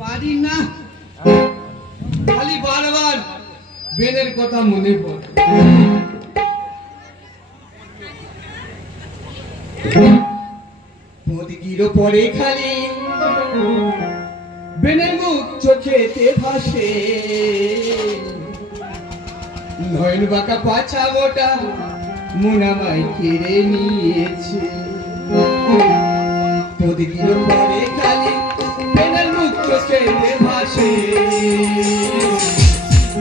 পারি না, খালি বারবার বেনের কথা মনে পড়ে। পদিগিরো পরে খালি বেনের মুখ চোখেতে ভাসে, নয়ন বাঁকা পাছা গোটা মন আমায় কেড়ে নিয়েছে। পদিগিরো পরে খালি বেনের মুখ চোখেতে ভাসে,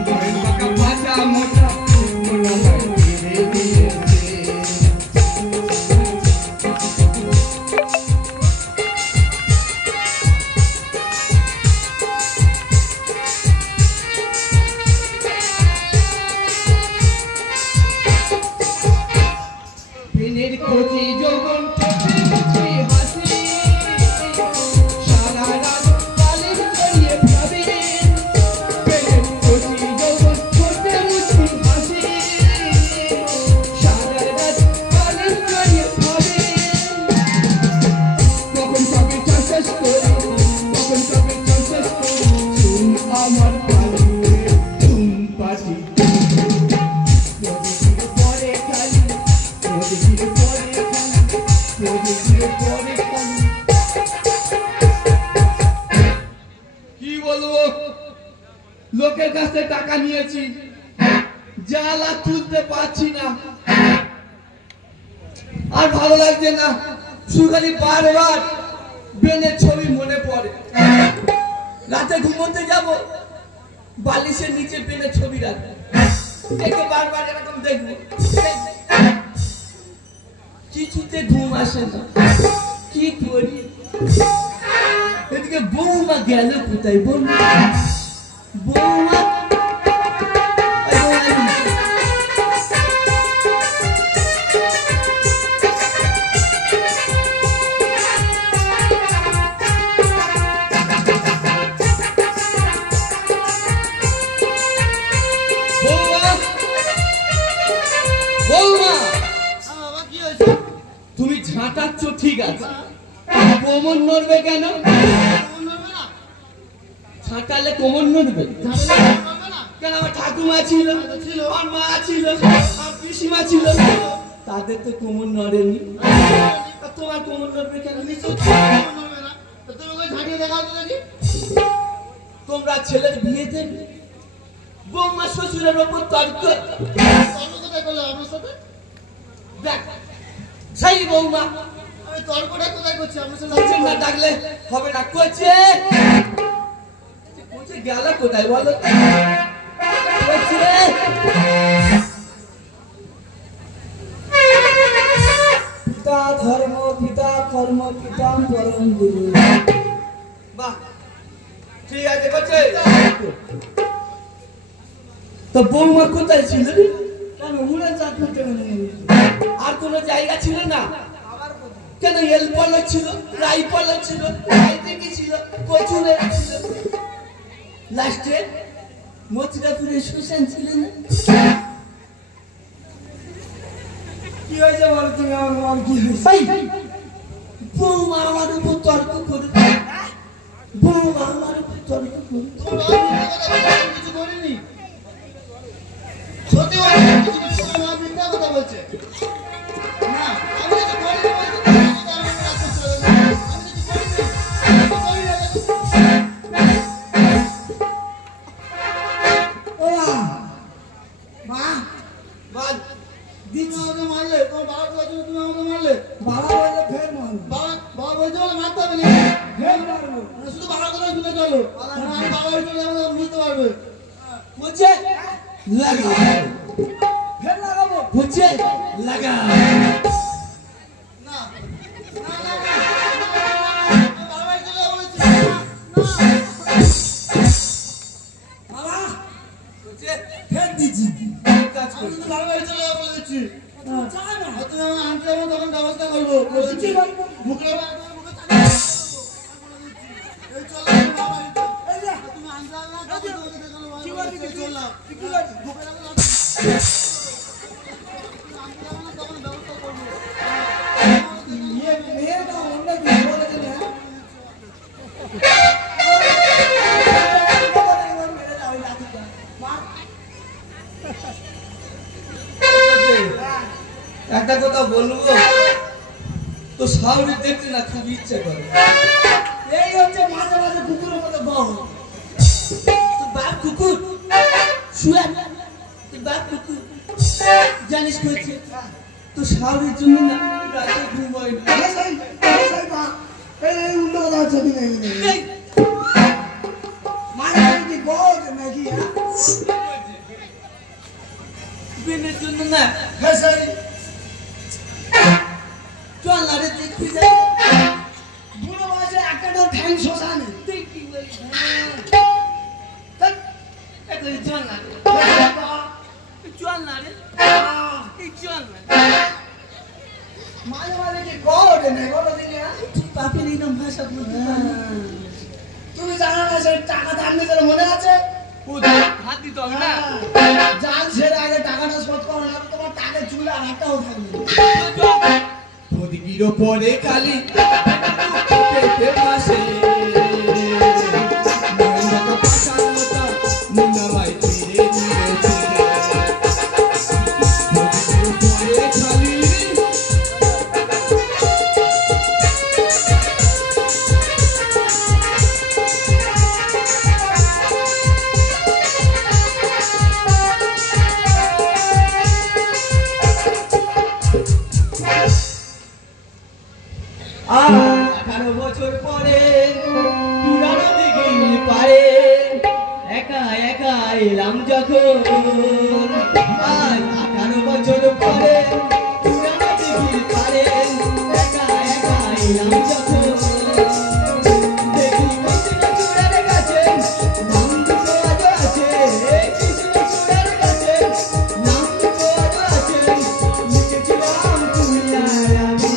নয়ন বাঁকা পাছা মোটা মন আমায় কেড়ে নিয়েছে। বেনের খোঁজে যৌবন ঠোঁটে মুখে হাসি, সারা রাত কালের জড়িয়ে ভাবে। বেনের খোঁজে যৌবন ঠোঁটে মুখে হাসি, সারা রাত কালের জড়িয়ে ভাবে। কখন তবে চাষ করে, কখন তবে চাষ করে, তুমি আমার কানে তুমি পাটি। কি বলবো, লোকের কাছে টাকা নিয়েছি, জ্বালা তুলতে পারছি না, আর ভালো লাগছে না। শুধু বারবার বেনের ছবি মনে পড়ে। রাতে ঘুমোতে যাব, বালিশের নিচে বেনের ছবি রাখবো, দেখে বারবার এরকম দেখবো, কিছুতে ঘুম আসে না। কি করি? এদিকে বৌমা গেল কোথায়? বৌমা বৌমা তুমি ঝাঁটাচ্ছ ঠিক আছে, কোমর নড়বে কেন? ঝাঁটালে কোমর নড়বে কেন? আমার ঠাকুমা ছিল, আমার মা ছিল, আমার পিসিমা ছিল, তাদের তো কোমর নড়েনি, তোমার কোমর নড়বে কেন? তোমরা ছেলের বিয়ে দেবে, বৌমা শ্বশুরের ওপর তর্ক আমার সাথে। দেখ সেই বৌমা, আমি তর্কটা কোথায় করছি? আমার সাথে না ডাকলে হবে না। কোচে কোচে গেল কোথায় বলো? কোচে পিতা ধর্ম পিতা কর্ম পিতা পরম গুরু। বাহ, ঠিক আছে কোচে। তো বৌমা কোথায় ছিল? কেন উড়ে চাকরিতে আর কোন জায়গা ছিল না? কেন এলপল ছিল, রাইপল ছিল, রাইতেকি ছিল, কচুরে ছিল, লাস্টে মথুরাপুরে শ্মশান ছিল না? কি হয়েছে বলো তুমি? আমার কি হয়েছে? বৌমা আমার উপর তর্ক করবে, বৌমা আমার উপর তর্ক করবে। কিছু করিনি, সত্যি কথা বলছে না। মারলে তোমার বাবা বলছে, তুমি আমাকে মারলে। বাবা বলছে ফের মারবো, বাবা বলছে বলে মারতে হবে না, ফের মারবো। শুধু বাবা কথা শুনে চলো, আমি বাবা চলে যাবো, বুঝতে পারবে। বুঝছে লাগাও, ফের লাগাবো, বুঝছে লাগাও। না বাবা চলে যাবো বলছে বাবা, বুঝছে ফের দিচ্ছি কাজ করে। বাবা চলে যাবো বলেছি, তুমি আমার আনতে যাবো, তখন ব্যবস্থা করবো। মুখে মুখে কি করবি চললাম কি একটা কথা বলবো তো শাওরি দেখতে না খুব ইচ্ছে করে এই হচ্ছে মাঝে মাঝে কুকুরের মতো বউ তো বাপ কুকুর শুয়ে তুই বাপ কুকুর জানিস কইছে তো শাওরির জন্য না রাতে ঘুমাই না এই উল্টো কথা হচ্ছে তুমি মানে কি বউ নাকি বিনের জন্য না হ্যাঁ স্যার চল না রে দেখতে যাই বুড়ো বয়সে একটা তো ঠ্যাং শোষানে তুই কি বলিস চল না চল না রে চল না মাঝে মাঝে কি গড় নেই বলো দিলে পাপি নিলাম ভাষা বলতে তুমি জানো না সেই টাকা ধার নিতে মনে আছে হাত দিতে হবে না জাল ছেড়ে আগে টাকাটা শোধ করো না তোমার টাকা চুলে আর একটাও থাকবে পদিগির পরে কালি পেটে পাশে মনটা পাছানোটা মুন্না ভাই ধীরে ধীরে পদিগির পরে কালি আঠারো বছর পরে পুরানো দিঘির পারে একা একা এলাম যখন 18 বছর পরে পুরানো দিঘির পারে একা একা এলাম যখন দেখি কৃষ্ণ চূড়ার কাছে নাম দুটো আজও আছে কৃষ্ণ চূড়ার কাছে নাম দুটো আজও আছে লিখেছিলাম তুমি আর আমি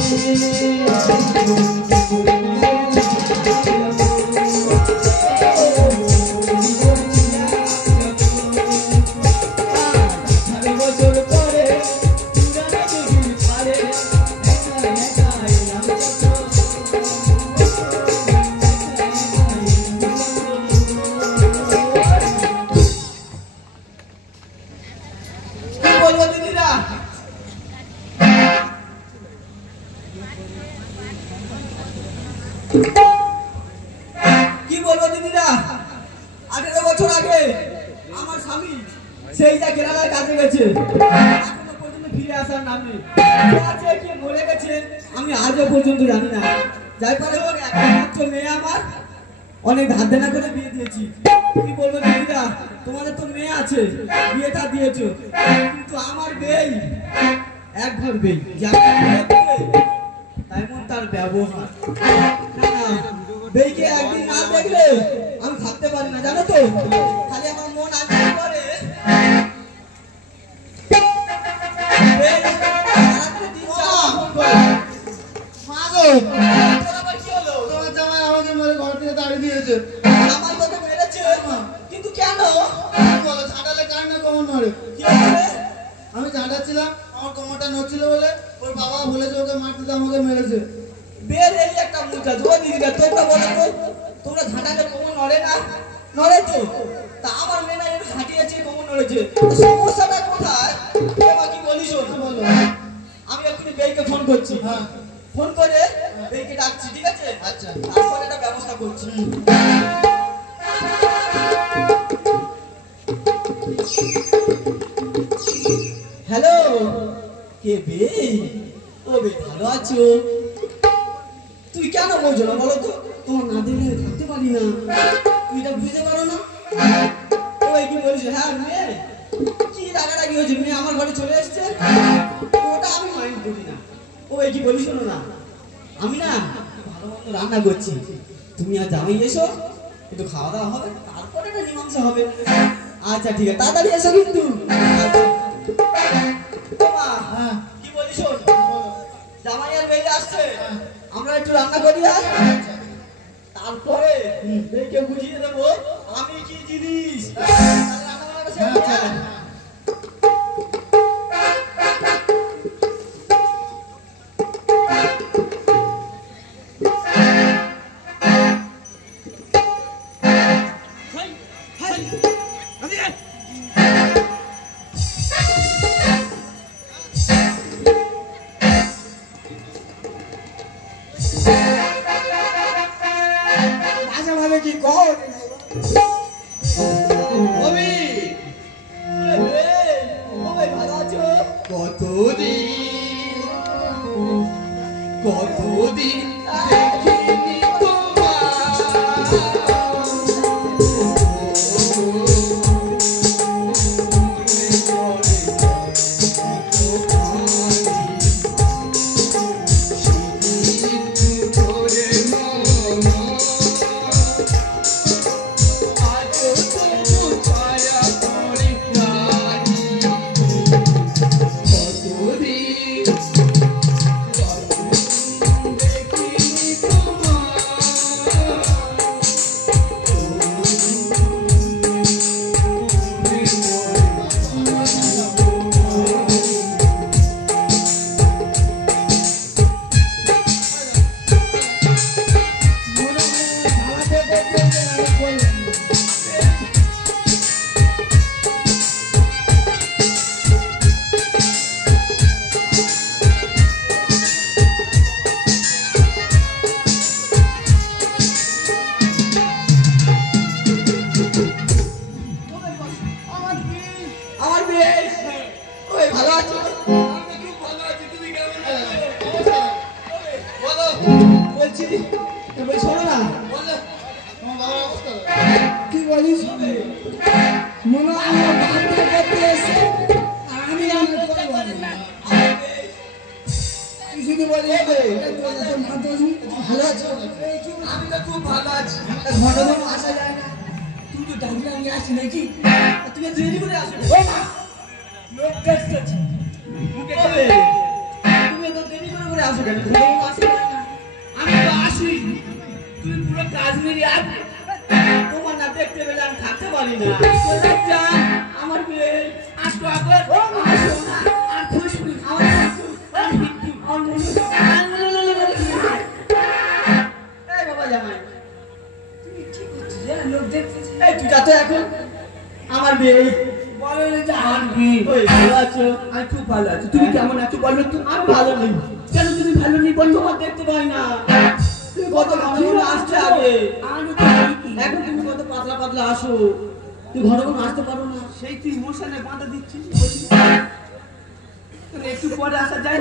কি বলবো দিদিরা 18 বছর আগে আমার স্বামী সেই যা কেরালার কাজে গেছে এখনো পর্যন্ত ফিরে আসার নাম নেই আছে কি মরে গেছে আমি আজও পর্যন্ত জানি না যাই পারে হোক একমাত্র মেয়ে আমার অনেক ধার দেনা করে বিয়ে দিয়েছি কি বলবো দিদিরা তোমাদের তো মেয়ে আছে বিয়েটা দিয়েছো কিন্তু আমার বেই এক ঘর বেই তেমন তার ব্যবহার বেইকে একদিন না দেখলে আমি থাকতে পারি না জানো তো খালি আমার মন আগে করে কিন্তু কেন বলো ছাটালে কার না কমন নড়ে আমি ছাটাচ্ছিলাম আমার কোমরটা নড়ছিল বলে ওর বাবা বলেছে ওকে মারতে আমাকে মেরেছে বের এই একটা মুচা ধরে দিদিরা তোমরা বলো তো তোমরা ঝাঁটালে কোমর নড়ে না নড়ে তো তা আমার মেনা একটু ঝাঁটিয়েছে কোমর নড়েছে সমস্যাটা কোথায় তোমার কি বলিস বলো আমি এক্ষুনি বেইকে ফোন করছি হ্যাঁ ফোন করে বেইকে ডাকছি ঠিক আছে আচ্ছা তারপরে একটা ব্যবস্থা করছি হ্যালো কে বেই ও বেই ভালো আছো তুই কেন বলছো না বলো তো তোমার না দিলে থাকতে পারি না তুই এটা বুঝতে পারো না ওই কি বলছে হ্যাঁ মেয়ে কি রাগারাগি হয়েছে মেয়ে আমার ঘরে চলে এসছে ওটা আমি মাইন্ড করি না ওই কি বলি শোনো না আমি না ভালো মতো রান্না করছি তুমি আর জামাই এসো একটু খাওয়া দাওয়া হবে তারপরে একটা মীমাংসা হবে আচ্ছা ঠিক আছে তাড়াতাড়ি এসো কিন্তু কি বলি শোন জামাই আর বেরিয়ে আসছে আমরা একটু রান্না করি আর তারপরে বেকে বুঝিয়ে দেবো আমি কি জিনিস কি কর কতদিন দেখিনি তুমি কেমন আছো বলো তো? আমি ভালো নেই। কেন তুমি ভালো নেই বলছো? দেখতে পাই না। তুমি কত ঘন আসছে আগে, এখন তুমি কত পাতলা পাতলা আসো। তুই ঘন ঘন আসতে পারো না। সেই তুই মোশনে বাঁধা দিচ্ছিস। একটু পরে আসা যায়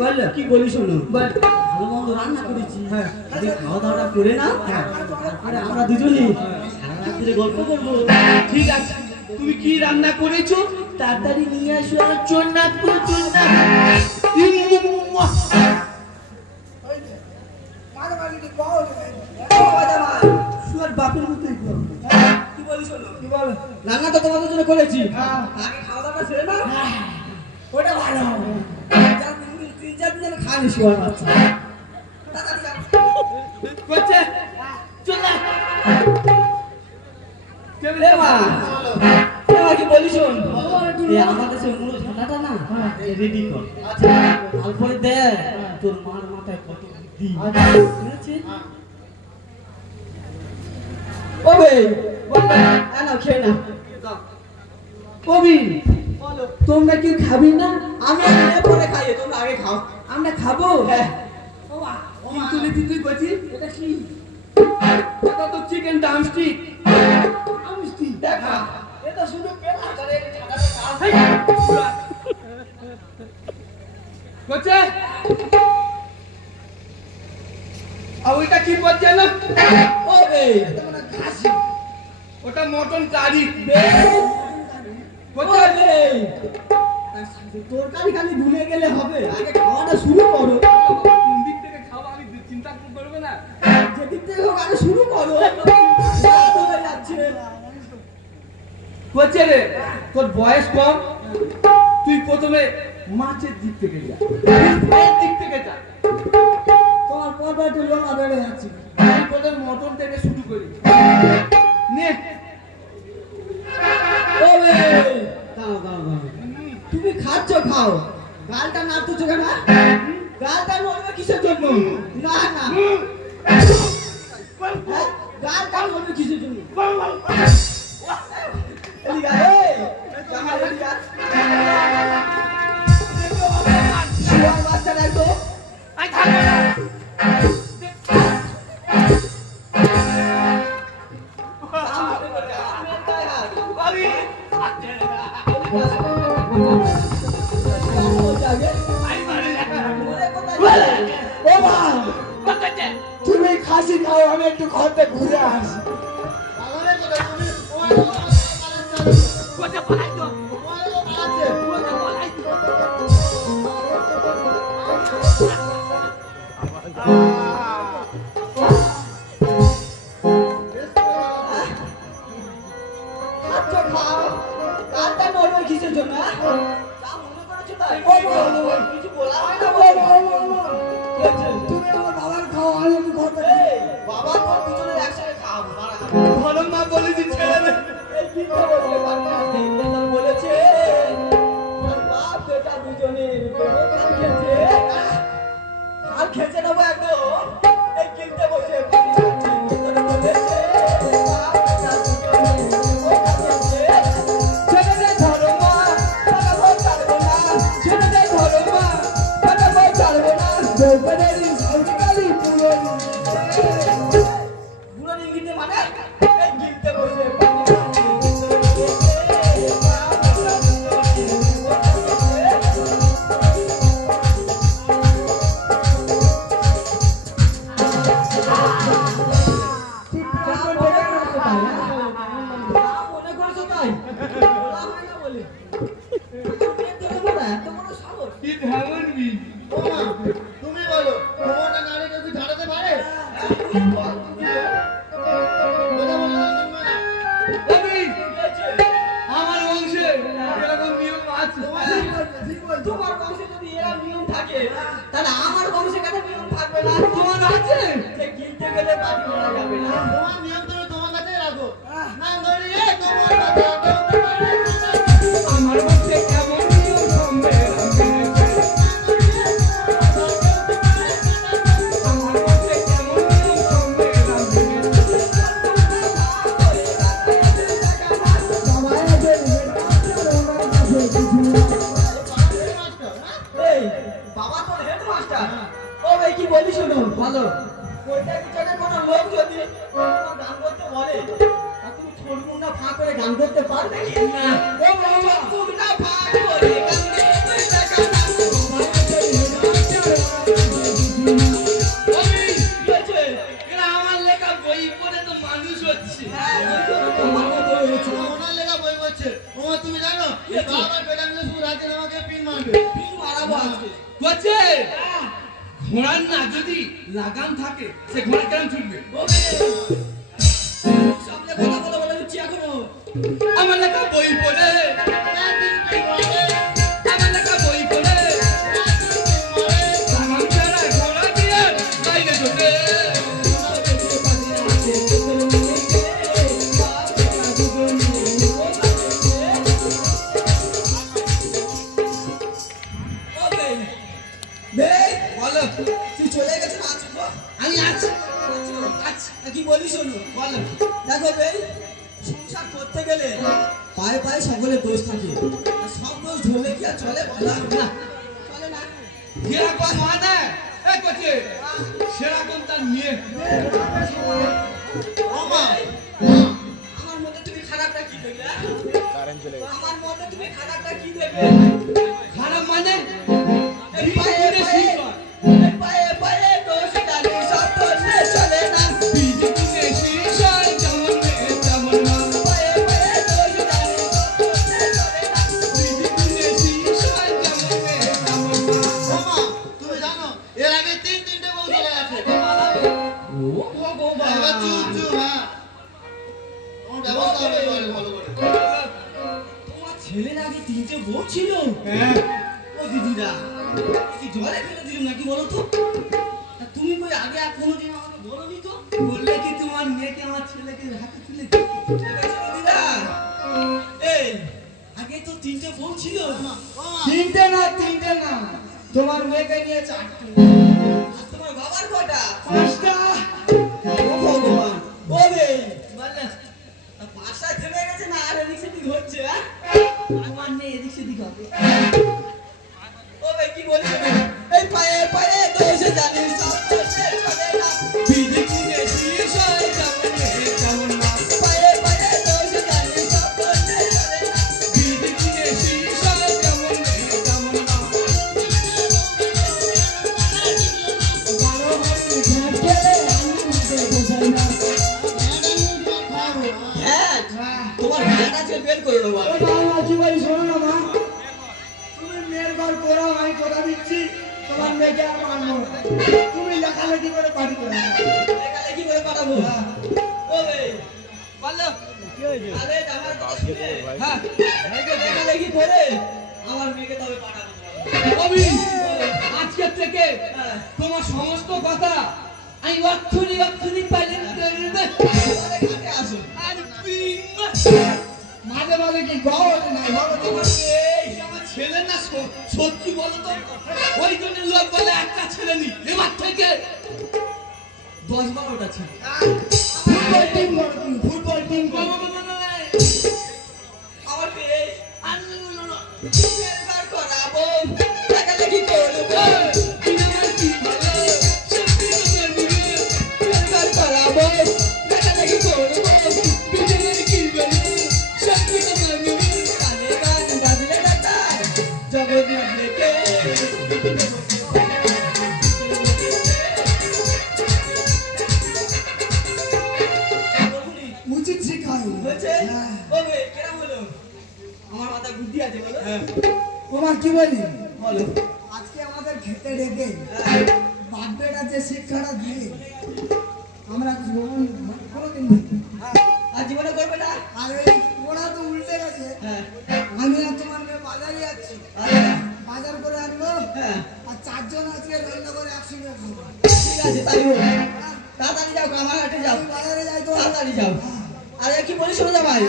বল কি বলি শোনো, ভালো মন্দ রান্না করেছি, খাওয়া দাওয়াটা করে না, আরে আমরা দুজনই রাত্রে গল্প করবো। ঠিক আছে, তুমি কি রান্না করেছো তাড়াতাড়ি নিয়ে আসো। রান্না তো তোমাদের জন্য করেছি, আগে খাওয়া দাওয়া ছেড়ে না, ওটা ভালো হবে। 3-4 দিন আমি খাইনি শুয়ার বাচ্চা। কি বলি শোন, আমাদের সে মুড়ো ঝাঁটাটা না রেডি কর, তারপরে দে তোর মার মাথায় কত বুদ্ধি। খেয়ে না কবি, তোমরা কি খাবি না? আমি পরে খাইয়ে, তোমরা আগে খাও। আমরা খাবো, হ্যাঁ। তুই বলছিস এটা কি? এটা তো চিকেন ড্রামস্টিক। দেখা এটা শুধু ওইটা কি বলছে না? ওটা মটন কারি। তরকারি খালি ভুলে গেলে হবে, আগে খাওয়াটা শুরু করো। কোন দিক থেকে খাওয়া আমি চিন্তা করবে না, যেদিক থেকে হোক আগে শুরু করো। যাচ্ছে রে, তোর বয়স কম, তুই প্রথমে মাছের দিক থেকে যা, দিক থেকে যা। তোমার পরপর তুই লম্বা বেড়ে যাচ্ছি, আমি প্রথমে মটন থেকে শুরু করি। নে ওবে দাঁড়াও তুমি খাচ্ছ খাও গালটা নাড়তেছো কেন গালটা নড়বে কিসের জন্য না গালটা নড়বে কিসের জন্য এদিকে আয় জামাই এদিকে আয় শিয়াল বাচ্চা দেখো আই থাকবো না আমি তুমি খাসি খাও আমি একটু ঘরতে ঘুরে আসি কোথা পালাই তো কোথা পালাই তো আচ্ছা খাও কালটা নড়বে কিসের জন্য যা মনে করেছো তাই কিছু বলা হয় না তুমি আমার বাবার খাও আমি একটু ঘরতে বাবা তো দুজনের একসাথে খাবো ভালো মা বলেছি ছেড়ে দে এই কি বলেছে বাবা বলেছে আর বাপ বেটা দুজনের আর খেতে নেবো একদম এই কিনতে বসে তুমি বলো তোমারটা নারী কেউ কি ঝাড়াতে পারে আমার বংশে এরকম নিয়ম আছে তোমার বংশে যদি এরকম নিয়ম থাকে তাহলে আমার বংশে কেন নিয়ম থাকবে না তোমার আছে কিনতে গেলে বাড়ি মারা যাবে না তোমার নিয়ম তুমি তোমার কাছে রাখো না নড়িয়ে তোমার কাছে আমার বংশে কেমন নিয়ম হবে আমার বংশে কেমন নিয়ম হবে এই বাবা তো হেডমাস্টার ও ভাই কি বলি শোনো ভালো ওইটা কিছু কোনো লোক যদি গান করতে বলে তা তুমি ছোট মুন্ডা ফাঁক করে গান করতে পারবে কি না ও বাবা মুন্ডা ফাঁক করে গান এরা আমার লেখা বই পড়ে তো মানুষ হচ্ছে ওনার লেখা বই করছে ওমা তুমি জানো এই বাবার বেটা মিলে শুধু রাতে আমাকে পিন মারবে মারাবো আজকে করছে ঘোড়ার না যদি লাগাম থাকে সে ঘোড়া কেন ছুটবে সামনে কথা বলে বলে দিচ্ছি এখনো আমার লেখা বই পড়ে আমার লেখা বই পড়ে লাগাম ছাড়া ঘোড়া দিয়ে বাইরে ঢোকে বলো তুই চলে গেছে না আছো আমি আছি আচ্ছা কি বলি শোনো বলো দেখো ভাই সংসার করতে গেলে পায়ে পায়ে সকলের দোষ থাকে আর সব দোষ ধরলে কি আর চলে বলো না চলে না যেরকম মানে এই করছে সেরকম তার মেয়ে ওমা আমার মধ্যে তুমি খারাপটা কি দেখলে আমার মধ্যে তুমি খারাপটা কি দেখলে খারাপ মানে এই পায়ে পায়ে এই পায়ে পায়ে দোষ জানি সব দোষ চলে না বিধি গুণে শিশায় যেমন মেয়ে তেমন না পায়ে পায়ে দোষ জানি সব দোষ চলে না বিধি গুণে শিশায় যেমন মেয়ে তেমন না ওমা তুমি জানো এর আগে তিনটে বউ চলে গেছে এবার চুপ চুপ হ্যাঁ তোমার ব্যবস্থা হবে ভালো করে তোমার ছেলের আগে তিনটে বউ ছিল হ্যাঁ ও দিদিরা কি জলে ফেলে দিলাম নাকি বলো তো তা তুমি কই আগে আর কোনোদিন আমাকে বলোনি তো বললে কি তোমার মেয়েকে আমার ছেলেকে হাতে তুলে দিতে ছিল তিনটে না তোমার মেয়েকে নিয়ে চারটে। আর তোমার বাবার কটা? পাঁচটা। ও ভগবান, ও রে বললে পাঁচটা থেমে গেছে না আর এদিক সেদিক হচ্ছে? তোমার মেয়ে এদিক সেদিক হবে। ও ভাই কি বলিস? এই পায়ে পায়ে দোষে জানিস সব দোষে চলে না বিধি কিনে দিস কেমন না পায়ে পায়ে দোষে জানিস সব দোষে চলে না বিধি কিনে দিস কেমন না বারো মাসে ঘাট খেলে আমি মাঠে বসাই না। হ্যাঁ তোমার ভেড়া ছেলে বের করে নেবো ও বাবা কি বলি শোনো না মা, তুমি মেয়ের ঘর করাও, আমি কথা দিচ্ছি তোমার মেয়েকে আর মানবো না। তুমি লেখালেখি করে পাঠি করে দাও। এখানে কি করে পাঠাবো? ও ভাই বললো কি হয়েছে? আরে আমার কথা শুনে হ্যাঁ এখানে কি করে আমার মেয়েকে তবে পাঠাবো। কবি আজকে থেকে তোমার সমস্ত কথা আমি অক্ষুনি পাইলেন করে দেবে। আমাদের ঘাটে আসো আর মাঝে মাঝে কি গহত নাই বলো তোমার আমার ছেলে না সত্যি বলো তো ওই জন্য লোক বলে একটা ছেলে নি এবার থেকে 10-12টা ছেলে ফুটবল টিম আমার পেয়ে বের করাবো লেখালেখি করবো বের করাবো লেখালেখি করবো কানে গান বাজলে দাদা জগৎ লেখে উচিত শিখাই বলছে ওবে কেমন হলো আমার মাথা বুদ্ধি আছে বলো তোমার কি বলি বলো আজকে আমাদের খেতে ডেকে বাপেরা যে শিক্ষাটা দিয়ে আমরা জীবন কোনোদিন আর জীবনে করবে না আর ওরা তো উল্টে গেছে। হ্যাঁ আমি আর তোমার মেয়ে বাজারে যাচ্ছি, আচ্ছা বাজার করে আনবো হ্যাঁ আর চারজন আজকে রান্না করে একসঙ্গে খাবো। ঠিক আছে তাই হোক তাড়াতাড়ি যাও কামারহাটে যাও আমি বাজারে যাই তো তাড়াতাড়ি যাও আরে কি বলি শোনো জামাই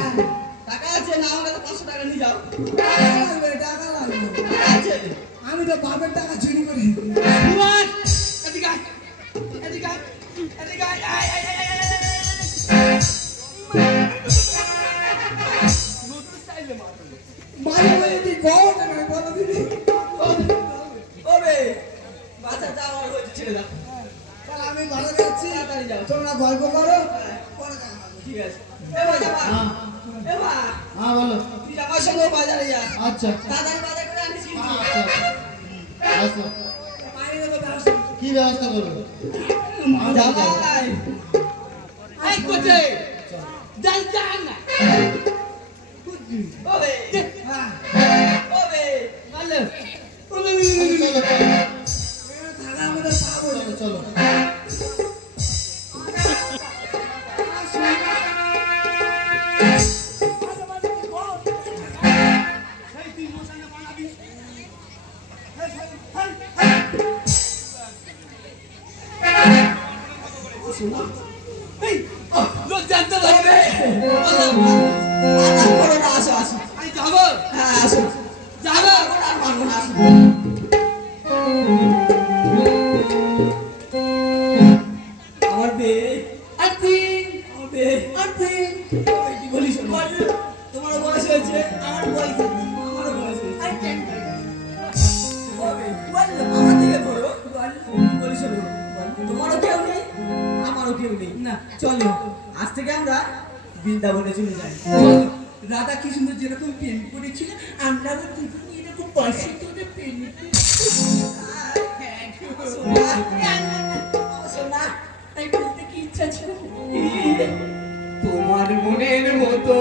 টাকা আছে না আমার কাছে 500 টাকা নিয়ে যাও টাকা লাগবে টাকা আছে আমি তো বাপের টাকা চুরি করি। এদিকে আয় এদিকে আয় এদিকে আয় আয় আয় আয় বাড়ি বলে তুই গহত নাই বলো দিদি। ওবে বাচ্চা যাওয়ার হয়েছে ছেড়ে দাও তাহলে আমি বাজারে যাচ্ছি, তাড়াতাড়ি যাও তোমরা গল্প করো পরে দেখা হবে। ঠিক আছে এবার জামা এবার হ্যাঁ বলো। তুই আমার সঙ্গে বাজারে যা আচ্ছা তাড়াতাড়ি বাজার করে আনিস কিন্তু আচ্ছা আচ্ছা বাইরে যাবো ব্যবসা। কি ব্যবস্থা করবো? জামাই এই কোথায় যাই যান না ওবে হ্যাঁ ওবে বলো চলো চলো থাকা আমাদের পাবো না। চলো লোক জানতে পারবে আদান করো না আসো আসো আমি যাবো হ্যাঁ আসো যাবো আর মারবো না আসো আমার বেয়ে আতিন আমার বেয়ে আতিন কি বলিস তোমার বয়স হয়েছে আমার বয়স আমারও বয়স হয়েছে আমার দিকে ধরো বলিস তোমারও কেউ নেই আমারও কেউ নেই না চলো আজ থেকে আমরা বৃন্দাবনে চলে যাই রাধা কৃষ্ণ যেরকম প্রেম করেছিল আমরা দুজন এরকম বয়সে তোদের প্রেম তোমার মনের মতো